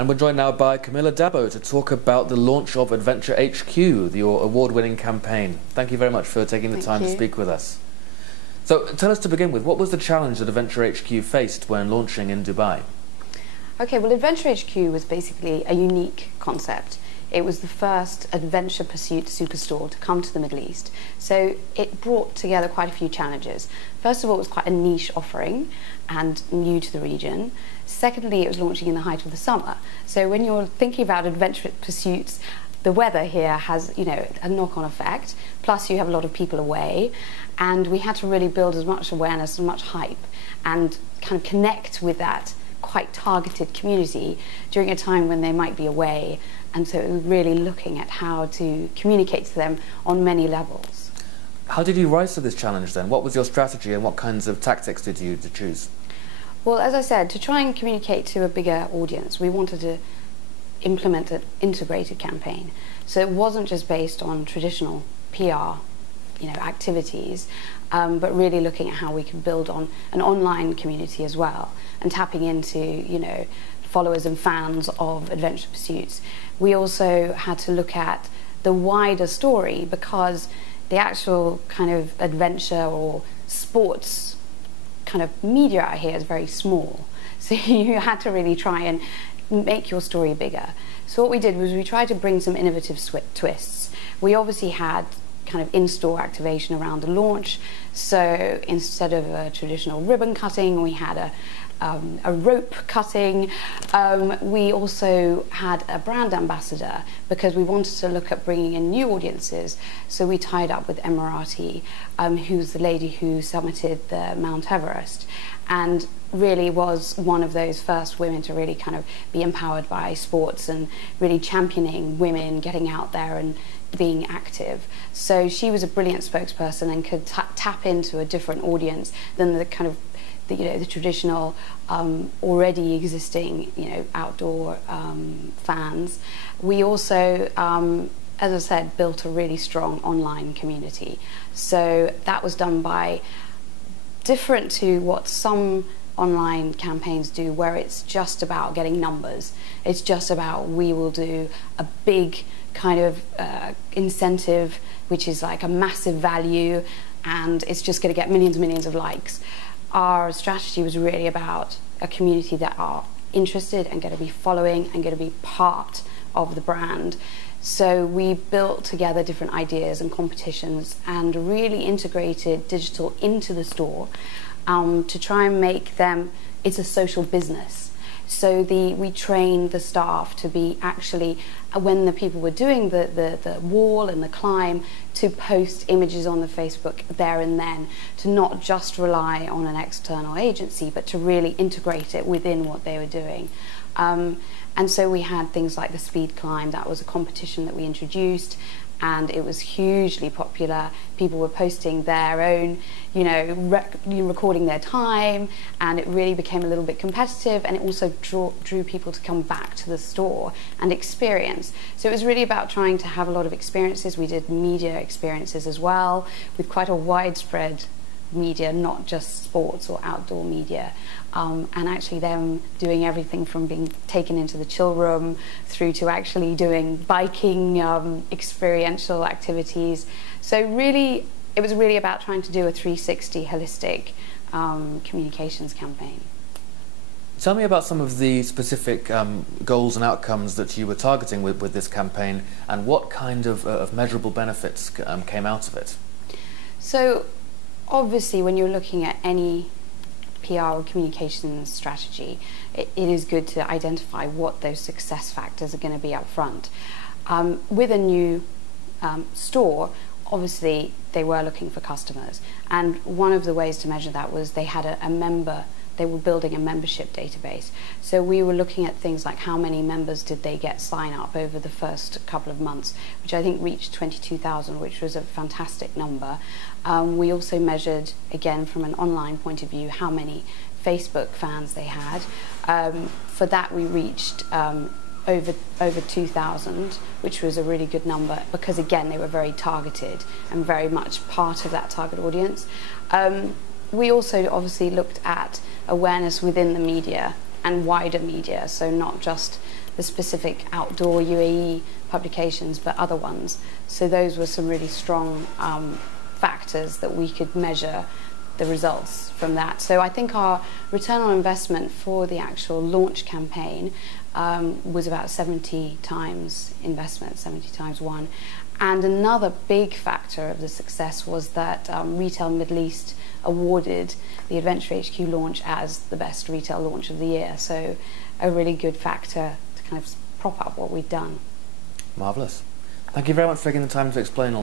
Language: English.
And we're joined now by Camilla Dabo to talk about the launch of Adventure HQ, your award-winning campaign. Thank you very much for taking the time to speak with us. So tell us, to begin with, what was the challenge that Adventure HQ faced when launching in Dubai? Okay, well, Adventure HQ was basically a unique concept. It was the first adventure pursuit superstore to come to the Middle East. So it brought together quite a few challenges. First of all, it was quite a niche offering and new to the region. Secondly, it was launching in the height of the summer. So when you're thinking about adventure pursuits, the weather here has, a knock-on effect. Plus, you have a lot of people away. And we had to really build as much awareness and much hype and kind of connect with that quite targeted community during a time when they might be away. And so it was really looking at how to communicate to them on many levels. How did you rise to this challenge then? What was your strategy and what kinds of tactics did you choose? Well, as I said, to try and communicate to a bigger audience, we wanted to implement an integrated campaign. So it wasn't just based on traditional PR, activities, but really looking at how we could build on an online community as well, and tapping into, followers and fans of adventure pursuits. We also had to look at the wider story, because the actual kind of adventure or sports kind of media out here is very small. So you had to really try and make your story bigger. So what we did was we tried to bring some innovative twists. We obviously had kind of in-store activation around the launch. So instead of a traditional ribbon cutting, we had a rope cutting. We also had a brand ambassador because we wanted to look at bringing in new audiences. So we tied up with Emirati, who's the lady who summited the Mount Everest, and really was one of those first women to really kind of be empowered by sports and really championing women getting out there and being active. So she was a brilliant spokesperson and could tap into a different audience than the kind of the traditional already existing outdoor fans. We also, as I said, built a really strong online community. So that was done by different to what some online campaigns do, where it's just about getting numbers. It's just about, we will do a big kind of incentive, which is like a massive value, and it's just going to get millions and millions of likes. Our strategy was really about a community that are interested and going to be following and going to be part of the brand. So we built together different ideas and competitions and really integrated digital into the store to try and make them, it's a social business. So we trained the staff to be actually, when the people were doing the wall and the climb, to post images on the Facebook there and then, to not just rely on an external agency, but to really integrate it within what they were doing. And so we had things like the speed climb. That was a competition that we introduced, and it was hugely popular. People were posting their own, recording their time, and it really became a little bit competitive, and it also drew people to come back to the store and experience. So it was really about trying to have a lot of experiences. We did media experiences as well, with quite a widespread media, not just sports or outdoor media, and actually them doing everything from being taken into the chill room through to actually doing biking experiential activities. So really, it was really about trying to do a 360 holistic communications campaign. Tell me about some of the specific goals and outcomes that you were targeting with this campaign, and what kind of measurable benefits came out of it. So obviously, when you're looking at any PR or communications strategy, it is good to identify what those success factors are going to be up front. With a new store, obviously they were looking for customers, and one of the ways to measure that was they had they were building a membership database. So we were looking at things like how many members did they get sign up over the first couple of months, which I think reached 22,000, which was a fantastic number. We also measured, again from an online point of view, how many Facebook fans they had. For that we reached over 2,000, which was a really good number, because again they were very targeted and very much part of that target audience. We also obviously looked at awareness within the media and wider media, so not just the specific outdoor UAE publications, but other ones. So those were some really strong factors that we could measure the results from that. So I think our return on investment for the actual launch campaign was about 70 times investment, 70 times one. And another big factor of the success was that Retail Middle East awarded the Adventure HQ launch as the best retail launch of the year. So a really good factor to kind of prop up what we'd done. Marvellous. Thank you very much for taking the time to explain all